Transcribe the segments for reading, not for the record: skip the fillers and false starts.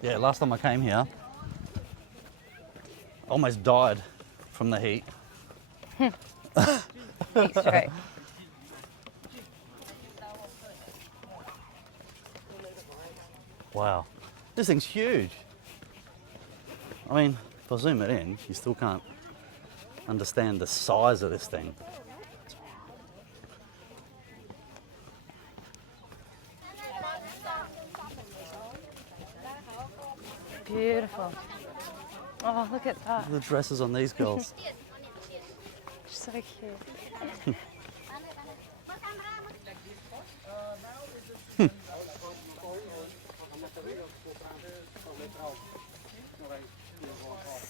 Yeah, last time I came here, I almost died from the heat. Heat stroke. Wow, this thing's huge. I mean, if I zoom it in, you still can't understand the size of this thing. Beautiful. Oh, look at that. The dresses on these girls. So cute.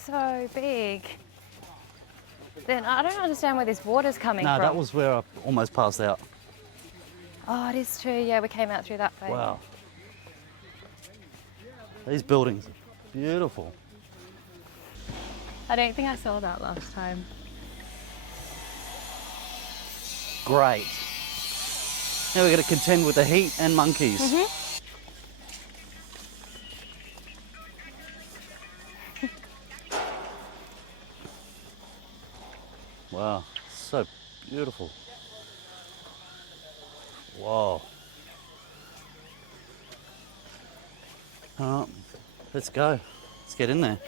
So big. Then I don't understand where this water's coming No, from. that was where I almost passed out. Oh, it is true. Yeah, we came out through that way. Wow. These buildings are beautiful. I don't think I saw that last time. Great. Now we're going to contend with the heat and monkeys. Wow, so beautiful. Whoa. Let's go. Let's get in there.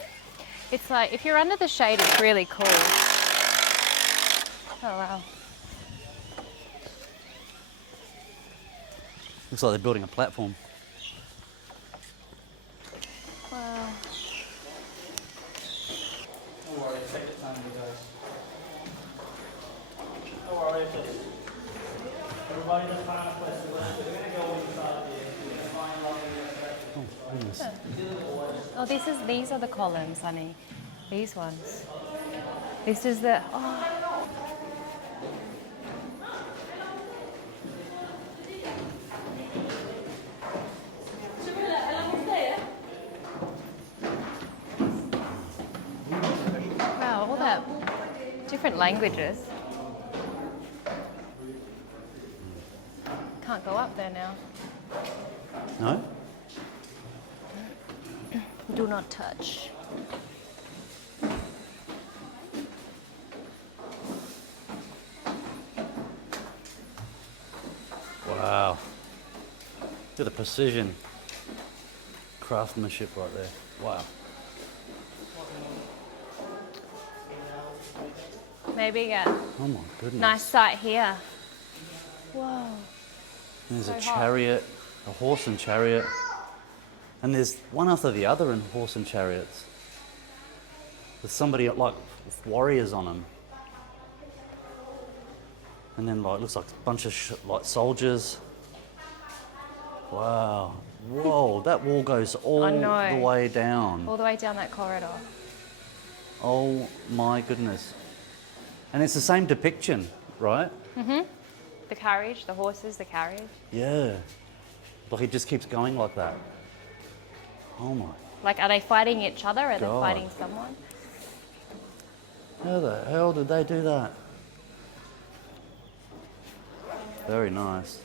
It's like, if you're under the shade, it's really cool. Oh, wow. Looks like they're building a platform. Wow. Don't worry, take your time, you guys. Don't worry, everybody just find a place to land. We're going to go inside here. We're going to find lovely oh, goodness. Oh, these are the columns, honey. These ones. This is the, oh. Wow, all that different languages. Can't go up there now. No? Do not touch. Wow. Look at the precision. Craftsmanship right there. Wow. Maybe get Oh my goodness. nice sight here. Whoa. There's So a hot. chariot, a horse and chariot. And there's one after the other in horse and chariots. There's somebody like with warriors on them. And then like looks like a bunch of like soldiers. Wow. Whoa, that wall goes all I know. the way down. All the way down that corridor. Oh my goodness. And it's the same depiction, right? The carriage, the horses, the carriage. Yeah. Like it just keeps going like that. Oh my. Like, are they fighting each other? Are they God. fighting someone? How the hell did they do that? Very nice.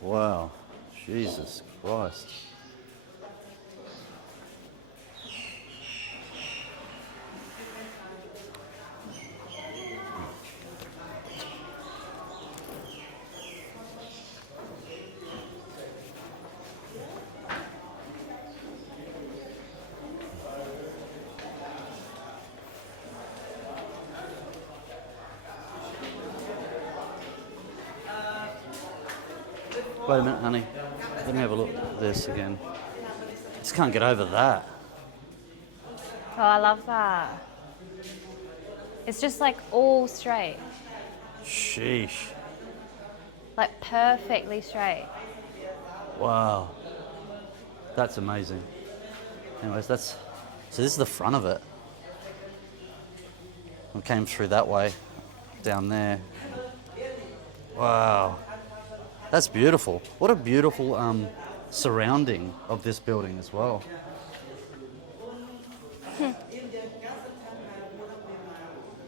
Wow. Jesus Christ. Wait a minute, honey. Let me have a look at this again. Just can't get over that. Oh, I love that. It's just like all straight. Sheesh. Like perfectly straight. Wow. That's amazing. Anyways, so this is the front of it. We came through that way, down there. Wow. That's beautiful. What a beautiful surrounding of this building as well.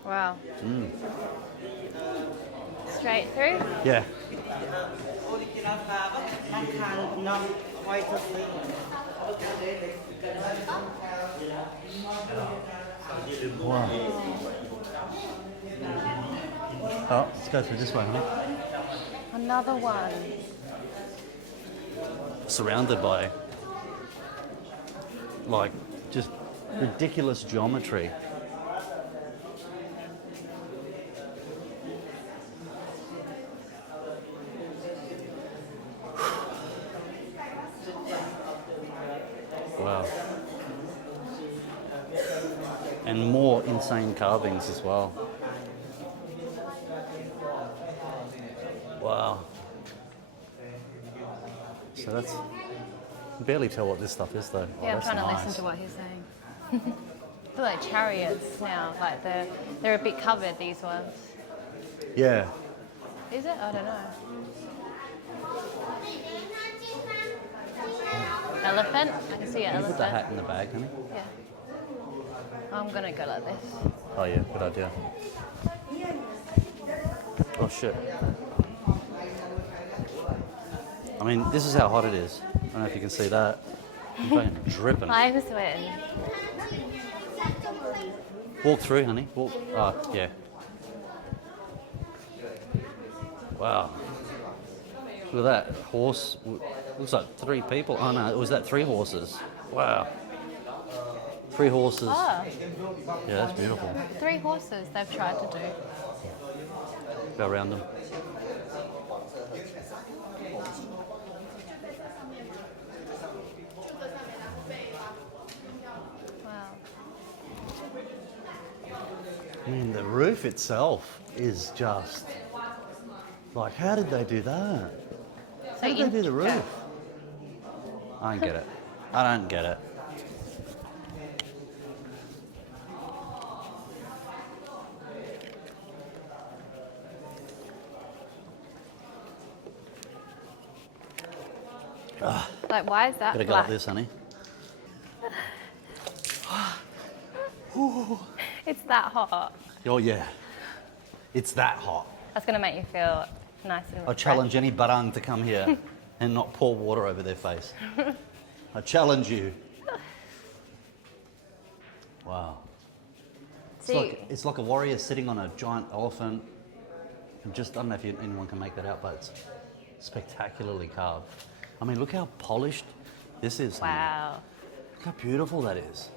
Wow. straight through? Yeah. Wow. Oh, let's go through this way, honey. Another one. Surrounded by, like, just ridiculous geometry. Wow. And more insane carvings as well. Wow. So that's... I can barely tell what this stuff is though. Yeah, I'm that's trying to nice. listen to what he's saying. They're like chariots now, like they're a bit covered, these ones. Yeah. Is it? I don't know. Elephant? I can see an Can you put the elephant. hat in the bag, honey? Yeah. I'm gonna go like this. Oh yeah, good idea. Oh shit. I mean, this is how hot it is. I don't know if you can see that. I'm fucking dripping. I'm sweating. Walk through, honey. Walk. Oh, yeah. Wow. Look at that horse. Looks like 3 people. Oh no, was that 3 horses? Wow. 3 horses. Oh, Yeah, that's beautiful. 3 horses they've tried to do. Go around them. Wow. I mean, the roof itself is just like, how did they do that? How did they do the roof? I don't get it. I don't get it. Like, why is that Gotta go black? up this, honey. It's that hot. Oh yeah, it's that hot. That's gonna make you feel nice and I challenge any barang to come here and not pour water over their face. I challenge you. Wow. See, It's like a warrior sitting on a giant elephant. I don't know if anyone can make that out, but it's spectacularly carved. I mean, look how polished this is. honey. wow. Look how beautiful that is.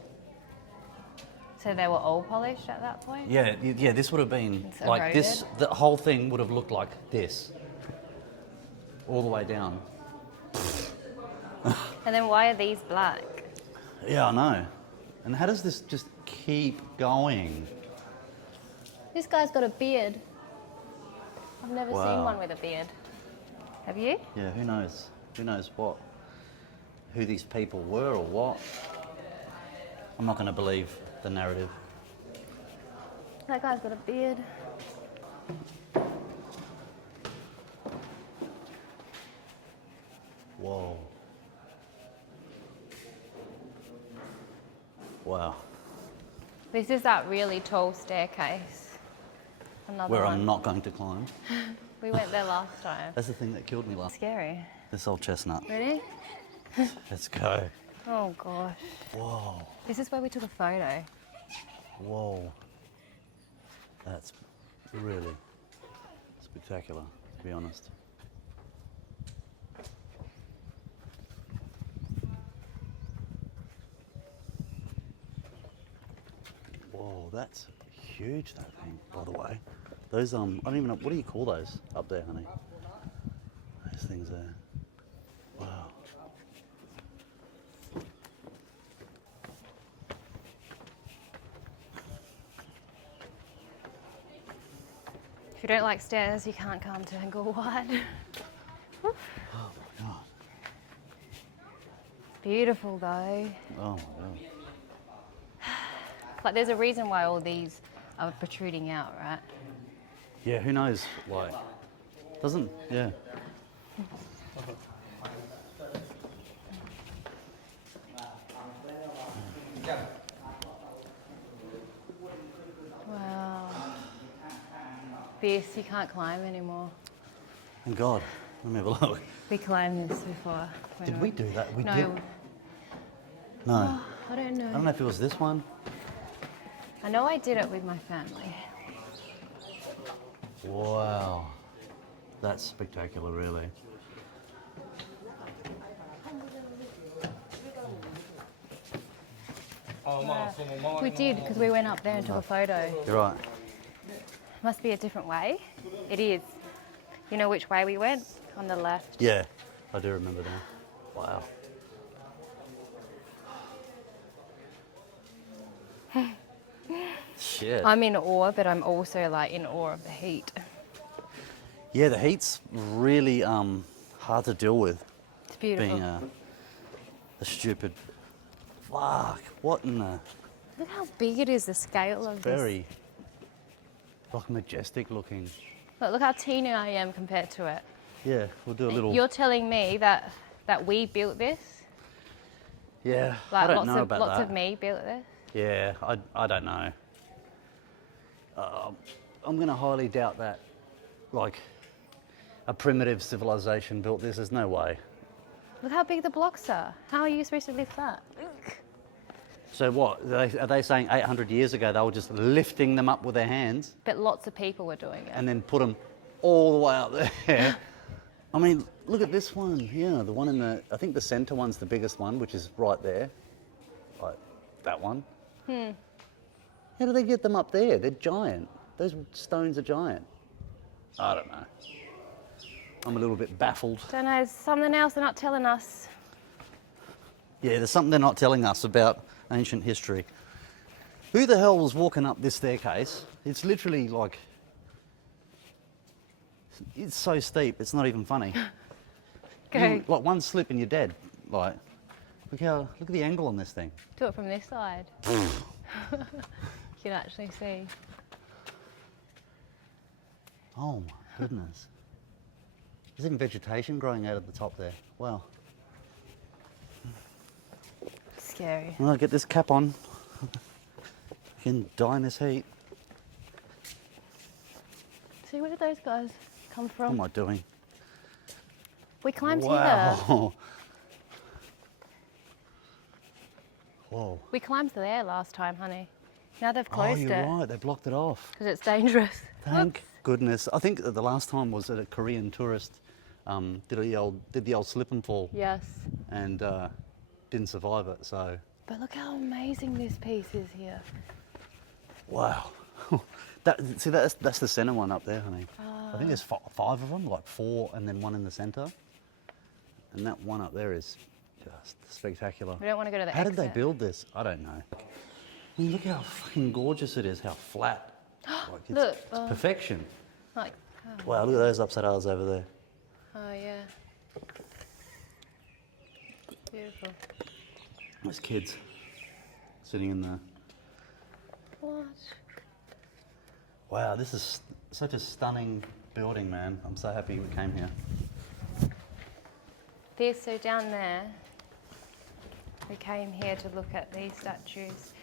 So they were all polished at that point? Yeah, yeah. This would have been It's like this. eroded? The whole thing would have looked like this, all the way down. And then why are these black? Yeah, I know. And how does this just keep going? This guy's got a beard. I've never seen Wow. one with a beard. Have you? Yeah, who knows? Who knows who these people were or what? I'm not going to believe the narrative. That guy's got a beard. Whoa. Wow. This is that really tall staircase. Another Where one. I'm not going to climb. We went there last time. That's the thing that killed me last. Scary. This old chestnut. Ready? Let's go. Oh gosh. Whoa. This is where we took a photo. Whoa. That's really spectacular, to be honest. Whoa, that's huge, that thing, by the way. Those, I don't even know, what do you call those up there, honey? Those things there. Wow. If you don't like stairs, you can't come to Angkor Wat. Oh my God. Beautiful though. Oh my God. Like there's a reason why all these are protruding out, right? Yeah, who knows, like, yeah. Wow. This, you can't climb anymore. Thank God. Let me have a look. We climbed this before. Did we do that? We No. did. No. Oh, I don't know. I don't know if it was this one. I know I did it with my family. Wow. That's spectacular, really. Yeah. We did, because we went up there and took a photo. You're right. Must be a different way. It is. You know which way we went? On the left. Yeah, I do remember that. Wow. Shit. I'm in awe, but I'm also like in awe of the heat. Yeah, the heat's really hard to deal with. It's beautiful. Being a stupid. Fuck. What in the. Look how big it is, the scale of this. Very. Like majestic looking. Look how teeny I am compared to it. Yeah, we'll do a little. You're telling me that we built this? Yeah, Like I don't know about lots that. of me built this? Yeah, I don't know. I'm going to highly doubt that, like, a primitive civilization built this. There's no way. Look how big the blocks are. How are you supposed to lift that? So what? Are they saying 800 years ago they were just lifting them up with their hands But lots of people were doing it. and then put them all the way up there? I mean, look at this one here. The one in the, I think the centre one's the biggest one, which is right there. Like that one. How do they get them up there? They're giant. Those stones are giant. I don't know. I'm a little bit baffled. Don't know, there's something else they're not telling us. Yeah, there's something they're not telling us about ancient history. Who the hell was walking up this staircase? It's literally like, it's so steep, it's not even funny. Go. Like one slip and you're dead. Like, look at the angle on this thing. Do it from this side. You can actually see. Oh my goodness. There's even vegetation growing out of the top there. Wow. Scary. Well, get this cap on. You can die in this heat. See, where did those guys come What from? am I doing? We climbed here. Wow. Whoa. We climbed there last time, honey. Now they've Oh, closed you're it right. They blocked it off. because it's dangerous. Thank goodness. I think that the last time was that a Korean tourist did the old slip and fall Yes. and didn't survive it. So, But look how amazing this piece is here. wow. That's the centre one up there, honey. I think there's five of them, like four and then one in the centre. And that one up there is just spectacular. We don't want to go to the How did they exit. build this? I don't know. I mean, look how fucking gorgeous it is, how flat. Like it's, Look, it's perfection. Like, Wow, look at those upside downs over there. oh yeah. Beautiful. There's kids sitting in there. What? Wow, this is such a stunning building, man. I'm so happy we came here. This, so down there, we came here to look at these statues.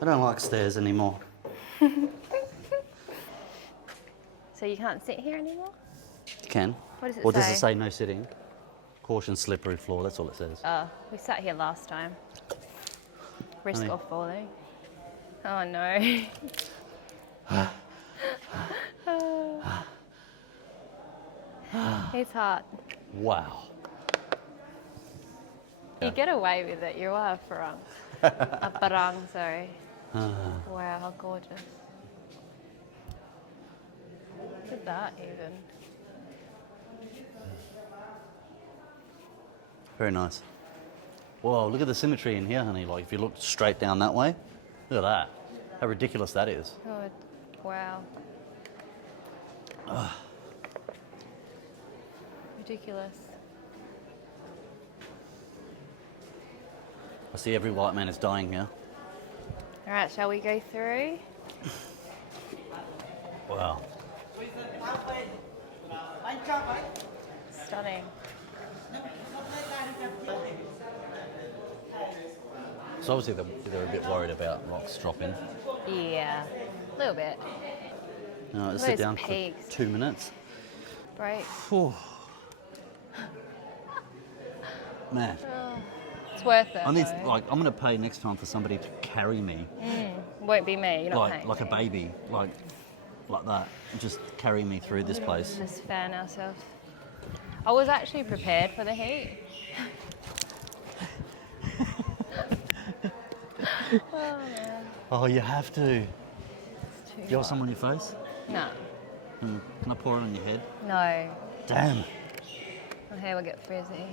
I don't like stairs anymore. So you can't sit here anymore? You can. What does it Or does say? it say no sitting? Caution slippery floor, that's all it says. Oh, we sat here last time. Risk Honey. of falling. Oh no. It's hot. Wow. You get away with it. You are a farang. A barang, sorry. Wow, how gorgeous. Look at that even. Very nice. Whoa, look at the symmetry in here, honey. Like if you look straight down that way, look at that. How ridiculous that is. Good. Wow. Ridiculous. I see every white man is dying here. All right, shall we go through? Wow. Stunning. So obviously they're a bit worried about rocks dropping. Yeah. A little bit. No, let's Those sit down peaks. for 2 minutes. Right. Phew. Man, It's worth it. I need though. like I'm gonna pay next time for somebody to carry me, Won't be me. You're not paying. like a baby, like that, just carry me through this place. Just fan ourselves. I was actually prepared for the heat. Oh man. Oh, you have to. It's too Do you have hot. some on your face? No. Can I pour it on your head? No. Damn. My hair will get frizzy.